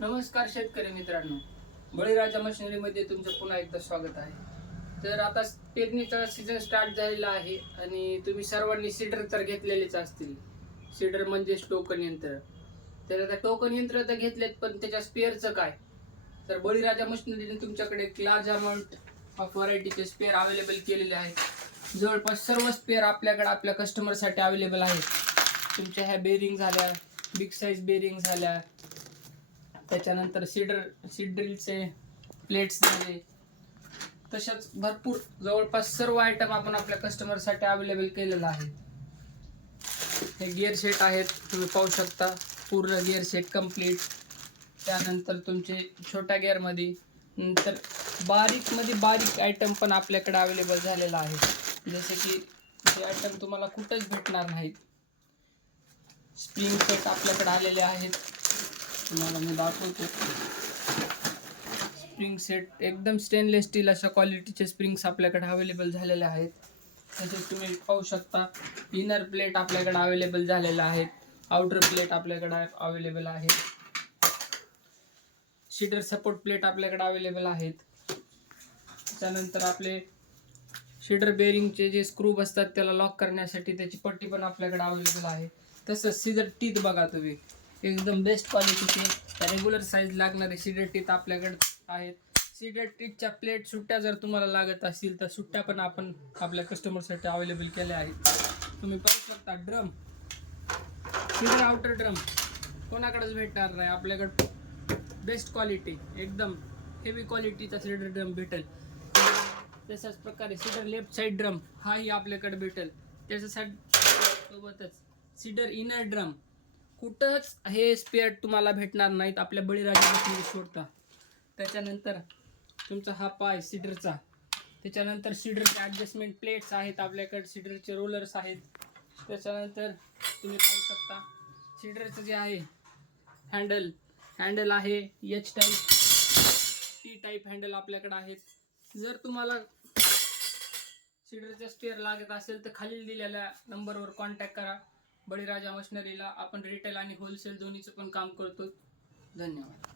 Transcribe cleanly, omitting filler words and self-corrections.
नमस्कार शेतकरी मित्रांनो, बळीराजा मशिनरीमध्ये तुमचं पुन्हा एकदा स्वागत आहे. तर आता पेरणीचा सीझन स्टार्ट झालेला आहे आणि तुम्ही सर्वांनी सीडर तर घेतलेलेच असतील. सीडर म्हणजे टोकन यंत्र. तर आता टोकन यंत्र तर घेतलेत, पण त्याच्या स्पेअरचं काय? तर बळीराजा मशिनरीने तुमच्याकडे एक लार्ज अमाऊंट ऑफ व्हरायटीचे स्पेअर अवेलेबल केलेले आहेत. जवळपास सर्व स्पेअर आपल्याकडे आपल्या कस्टमरसाठी अवेलेबल आहेत. तुमच्या ह्या बेरिंग झाल्या, बिग साईज बेरिंग झाल्या, त्याच्यानंतर सीड ड्रिलचे प्लेट्स झाले, तशाच भरपूर जवळपास सर्व आयटम आपण आपल्या कस्टमरसाठी अवेलेबल केलेला आहे. हे गिअर सेट आहेत, तुम्ही पाहू शकता. पूर्ण गिअर सेट कंप्लीट. त्यानंतर तुमचे छोट्या गिअरमध्ये, नंतर बारीक आयटम पण आपल्याकडे अवेलेबल झालेला आहे. जसे की हे आयटम तुम्हाला कुठंच भेटणार नाहीत. स्प्रिंग सेट आपल्याकडे आलेले आहेत, तुम्हाला मी दाखवतो. स्प्रिंग सेट एकदम स्टेनलेस स्टील अशा क्वालिटीचे स्प्रिंग्स आपल्याकडे अवेलेबल झालेले आहेत. तसेच तुम्ही पाहू शकता, इनर प्लेट आपल्याकडे अवेलेबल झालेल्या आहेत, आउटर प्लेट आपल्याकडे अवेलेबल आहेत, सीडर सपोर्ट प्लेट आपल्याकडे अवेलेबल आहेत. त्यानंतर आपले सीडर बेरिंगचे जे स्क्रू असतात त्याला लॉक करण्यासाठी त्याची पट्टी पण आपल्याकडे अवेलेबल आहे. तसंच सीडर टीथ बघा तुम्ही, एकदम बेस्ट क्वालिटीचे रेग्युलर साईज लागणारे सीडर टीथ आपल्याकडे आहेत. सीडर टीथच्या प्लेट सुट्ट्या जर तुम्हाला लागत असतील तर सुट्ट्या पण आपण आपल्या कस्टमरसाठी अवेलेबल केल्या आहेत. तुम्ही पाहू शकता ड्रम, सीडर आउटर ड्रम कोणाकडेच भेटणार नाही. आपल्याकडे बेस्ट क्वालिटी, एकदम हेवी क्वालिटीचा सीडर ड्रम भेटेल. तशाच प्रकारे सीडर लेफ्ट साईड ड्रम हाही आपल्याकडे भेटेल. त्याच्यासाठी सोबतच सीडर इनर ड्रम, कुठंच हे स्पेअर तुम्हाला भेटणार नाहीत आपल्या बळीराजामध्ये सोडता. त्याच्यानंतर तुमचा हा पाय सीडरचा, त्याच्यानंतर सीडरचे ॲडजस्टमेंट प्लेट्स आहेत आपल्याकडे, सीडरचे रोलर्स आहेत. त्याच्यानंतर तुम्ही पाहू शकता सीडरचं जे आहे हँडल आहे H type, T type handle आपल्याकडे आहेत. जर तुम्हाला सीडरचा स्पेअर लागत असेल तर खालील दिलेल्या नंबरवर कॉन्टॅक्ट करा. बळीराजा मशिनरीला आपण रिटेल आणि होलसेल दोन्हीचं पण काम करतो. धन्यवाद.